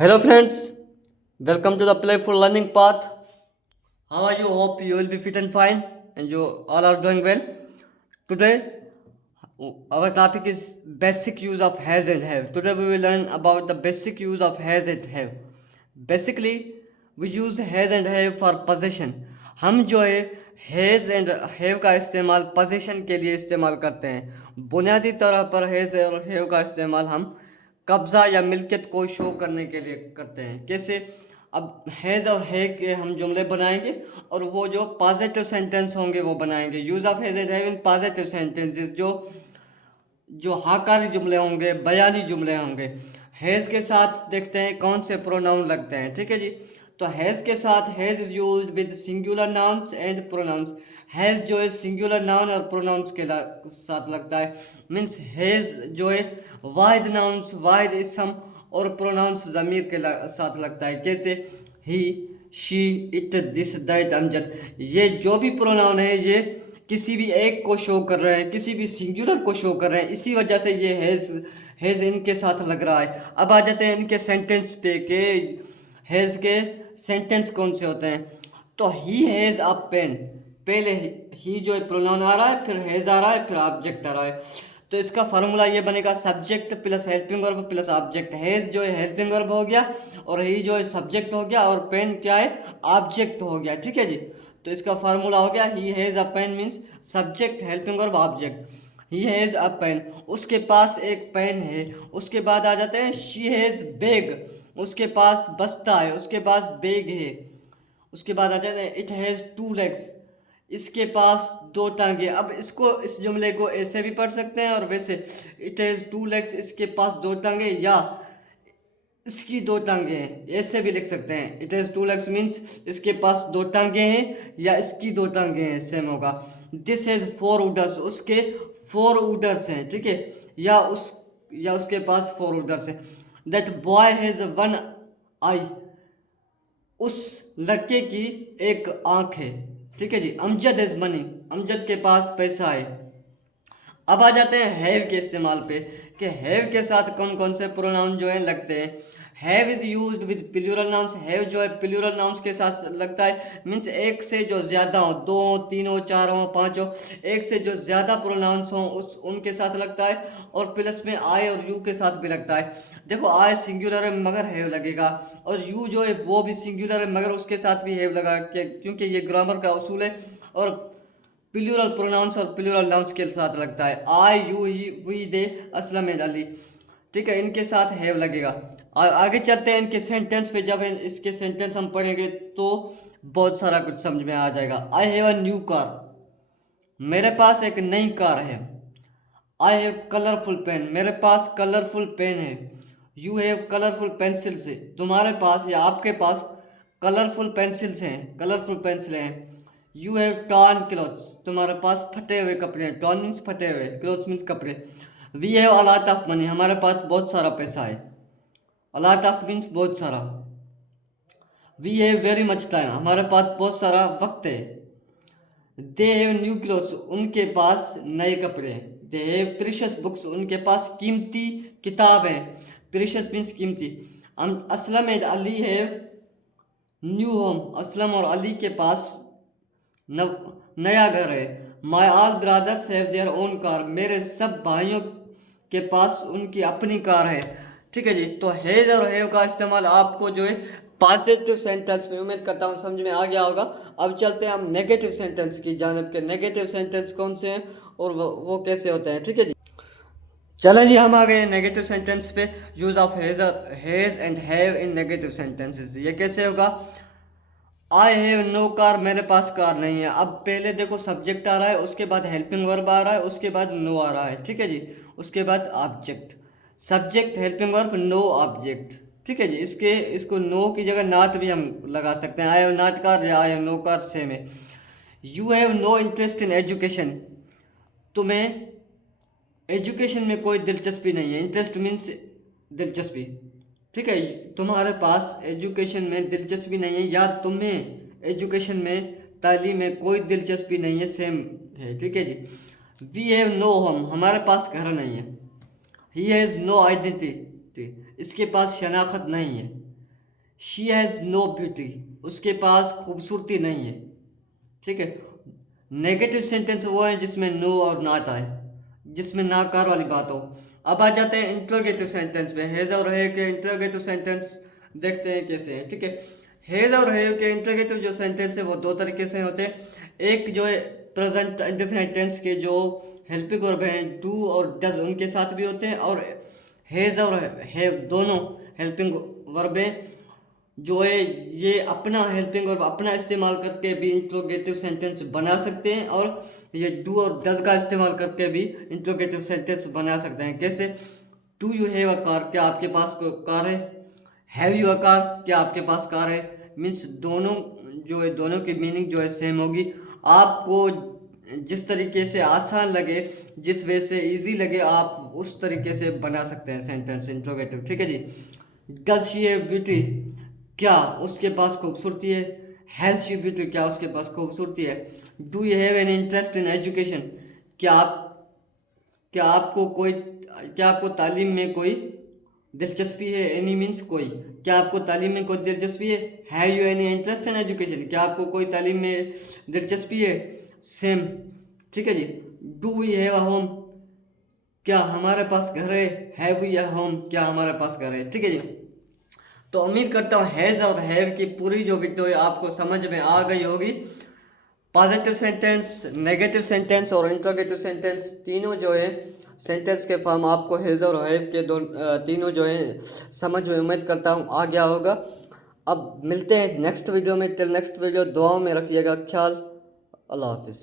Hello friends, welcome to the Playful Learning Path. How are you? Hope you will be fit and fine and you all are doing well. Today our topic is basic use of has and have. Today we will learn about the basic use of has and have. Basically we use has and have for possession. हम जो है has and have का इस्तेमाल position के लिए इस्तेमाल करते हैं। बुनियादी तौर पर हैज़ और हैव का इस्तेमाल हम कब्ज़ा या मिल्कियत को शो करने के लिए करते हैं। कैसे? अब हैज़ और है के हम जुमले बनाएंगे और वो जो पॉजिटिव सेंटेंस होंगे वो बनाएंगे। Use of has and have in positive sentences जो जो हाकारी जुमले होंगे, बयानी जुमले होंगे। हैज़ के साथ देखते हैं कौन से प्रोनाउन लगते हैं। ठीक है जी। तो हैज़ के साथ has is used with singular nouns and pronouns. Has जो है सिंगुलर नाउन और प्रोनाउंस के साथ लगता है। मीन्स हैज़ जो है वाहिद नाउन्स, वाहिद इसम और प्रोनाउंस ज़मीर के साथ लगता है। कैसे? He, she, it, this, that, Amjad. ये जो भी प्रोनाउन है ये किसी भी एक को शो कर रहे हैं, किसी भी सिंगुलर को शो कर रहे हैं। इसी वजह से ये हैज़ इनके साथ लग रहा है। अब आ जाते हैं इनके सेंटेंस पे कि हैज़ के सेंटेंस कौन से होते हैं। तो ही हैज़ अ पेन, पहले ही जो है प्रोनाउन आ रहा है, फिर हैज़ आ रहा है, फिर ऑब्जेक्ट आ रहा है। तो इसका फार्मूला ये बनेगा subject plus helping verb plus object. Has जो है हेल्पिंग वर्ब हो गया और ही जो है सब्जेक्ट हो गया और पेन क्या है? ऑब्जेक्ट हो गया। ठीक है जी। तो इसका फार्मूला हो गया he has a pen means subject helping verb object. He has a pen, उसके पास एक पेन है। उसके बाद आ जाते हैं शी हैज़ बैग, उसके पास बस्ता है, उसके पास बैग है। उसके बाद आ जाते हैं इट हैज़ टू लेग्स, इसके पास दो टांगे। अब इसको इस जुमले को ऐसे भी पढ़ सकते हैं और वैसे। इट हैज़ टू लेग्स, इसके पास दो टांगे, या इसकी दो टांगे हैं, ऐसे भी लिख सकते हैं। It has two legs means इसके पास दो टांगे हैं या इसकी दो टांगे हैं, सेम होगा। दिस हैज़ फोर उडर्स, उसके फोर उडर्स हैं। ठीक है, या उसके पास फोर उडर्स हैं। दैट बॉय हैज़ वन आई, उस लड़के की एक आंख है। ठीक है जी। अमजद हैज़ मनी, अमजद के पास पैसा है। अब आ जाते हैं हैव के इस्तेमाल पे कि हैव के साथ कौन कौन से प्रोनाउन जो है लगते हैं। Have is used with plural nouns, have जो है प्लूरल नाउन्स के साथ लगता है। मीन्स एक से जो ज़्यादा हो, दो हो, तीन हो, चार हो, पाँच हो, एक से जो ज़्यादा प्रोनाउंस हों उस उनके साथ लगता है। और प्लस में आई और यू के साथ भी लगता है। देखो आई सिंगुलर है मगर हैव लगेगा, और यू जो है वो भी सिंगुलर है मगर उसके साथ भी हैव लगा, क्योंकि ये ग्रामर का उसूल है। और प्लूरल प्रोनाउंस और प्लूरल नाउन्स के साथ लगता है। आई, यू, ही, वी, दे, असलम, अली। ठीक है, इनके साथ हैव लगेगा। आगे चलते हैं इनके सेंटेंस पे। जब इसके सेंटेंस हम पढ़ेंगे तो बहुत सारा कुछ समझ में आ जाएगा। I have a new car, मेरे पास एक नई कार है। आई हैव कलरफुल पेन, मेरे पास कलरफुल पेन है। यू हैव कलरफुल पेंसिल्स है, तुम्हारे पास या आपके पास कलरफुल पेंसिल्स हैं, कलरफुल पेंसिलें हैं। यू हैव टॉर्न क्लॉथ्स, तुम्हारे पास फटे हुए कपड़े हैं। टॉर्न मीन्स फटे हुए, क्लॉथ्स मीन्स कपड़े। We have a lot of money, हमारे पास बहुत सारा पैसा है। अ लॉट ऑफ मीन्स बहुत सारा। We have very much time, हमारे पास बहुत सारा वक्त है। दे हैव न्यू क्लोथ्स, उनके पास नए कपड़े हैं। दे हैव प्रीशियस बुक्स, उनके पास कीमती किताब हैं। प्रीशियस मीन्स कीमती। Aslam and Ali have new home, Aslam और अली के पास नया घर है। My all brothers have their own car, मेरे सब भाइयों के पास उनकी अपनी कार है। ठीक है जी। तो हैज और हैव का इस्तेमाल आपको जो है पॉजिटिव सेंटेंस में, उम्मीद करता हूँ समझ में आ गया होगा। अब चलते हैं हम नेगेटिव सेंटेंस की जानिब के। नेगेटिव सेंटेंस कौन से हैं और वो कैसे होते हैं। ठीक है जी। चलो जी, हम आ गए नेगेटिव सेंटेंस पे। Use of has and have in negative sentences. ये कैसे होगा? आई हैव नो कार, मेरे पास कार नहीं है। अब पहले देखो सब्जेक्ट आ रहा है, उसके बाद हेल्पिंग वर्ब आ रहा है, उसके बाद नो आ रहा है। ठीक है जी। उसके बाद object, subject helping verb no object. ठीक है जी। इसको नो की जगह नॉट भी हम लगा सकते हैं। आई हैव नॉट कार या I have no car same है। You have no interest in education, तुम्हें एजुकेशन में कोई दिलचस्पी नहीं है। इंटरेस्ट मीन्स दिलचस्पी। ठीक है, तुम्हारे पास एजुकेशन में दिलचस्पी नहीं है या तुम्हें एजुकेशन में, तालीम में कोई दिलचस्पी नहीं है, सेम है। ठीक है जी। वी हैव नो होम, हमारे पास घर नहीं है। ही हैज़ नो आइडेंटिटी, इसके पास शनाख्त नहीं है। शी हैज़ नो ब्यूटी, उसके पास खूबसूरती नहीं है। ठीक है। नेगेटिव सेंटेंस वो है जिसमें नो और नॉट आए, जिसमें नाकार वाली बात हो। अब आ जाते हैं इंट्रोगेटिव सेंटेंस पे। हैज़ और है के इंट्रोगेटिव सेंटेंस देखते हैं कैसे हैं। ठीक है। हैज़ और है के इंट्रोगेटिव जो सेंटेंस है वो दो तरीके से होते हैं। एक जो है प्रेजेंट इंडेफिनिट टेंस के जो हेल्पिंग वर्ब हैं डू और डज उनके साथ भी होते हैं, और हैज़ और हैव दोनों हेल्पिंग वर्ब हैं जो है ये अपना हेल्पिंग वर्ब अपना इस्तेमाल करके भी इंट्रोगेटिव सेंटेंस बना सकते हैं, और ये डू और डज का इस्तेमाल करके भी इंट्रोगेटिव सेंटेंस बना सकते हैं। कैसे? Do you have a car, क्या आपके पास कार है? हैव यू अ कार, क्या आपके पास कार है? मीन्स दोनों जो है दोनों की मीनिंग जो है सेम होगी। आपको जिस तरीके से आसान लगे, जिस वे से इजी लगे, आप उस तरीके से बना सकते हैं सेंटेंस इंट्रोगेटिव। ठीक है जी। डज शी हैव ब्यूटी, क्या उसके पास खूबसूरती है? हैज़ शी ब्यूटी, क्या उसके पास खूबसूरती है? Do you have an interest in education, क्या आप क्या आपको कोई क्या आपको तालीम में कोई दिलचस्पी है? एनी मीन्स कोई, क्या आपको तालीम में कोई दिलचस्पी है? Have you any interest in education, क्या आपको कोई तालीम में दिलचस्पी है? सेम। ठीक है जी। Do we have a home, क्या हमारे पास घर है? हैव वी अ होम, क्या हमारे पास घर है? ठीक है जी। तो उम्मीद करता हूँ हैज़ और हैव की पूरी जो वीडियो है आपको समझ में आ गई होगी। पॉजिटिव सेंटेंस, नेगेटिव सेंटेंस और इंट्रोगेटिव सेंटेंस तीनों जो है सेंटेंस के फॉर्म आपको हैज़ और हैव के तीनों जो है समझ में उम्मीद करता हूँ आ गया होगा। अब मिलते हैं नेक्स्ट वीडियो में। टिल नेक्स्ट वीडियो दुआओं में रखिएगा ख्याल। अल्लाह हाफिज़।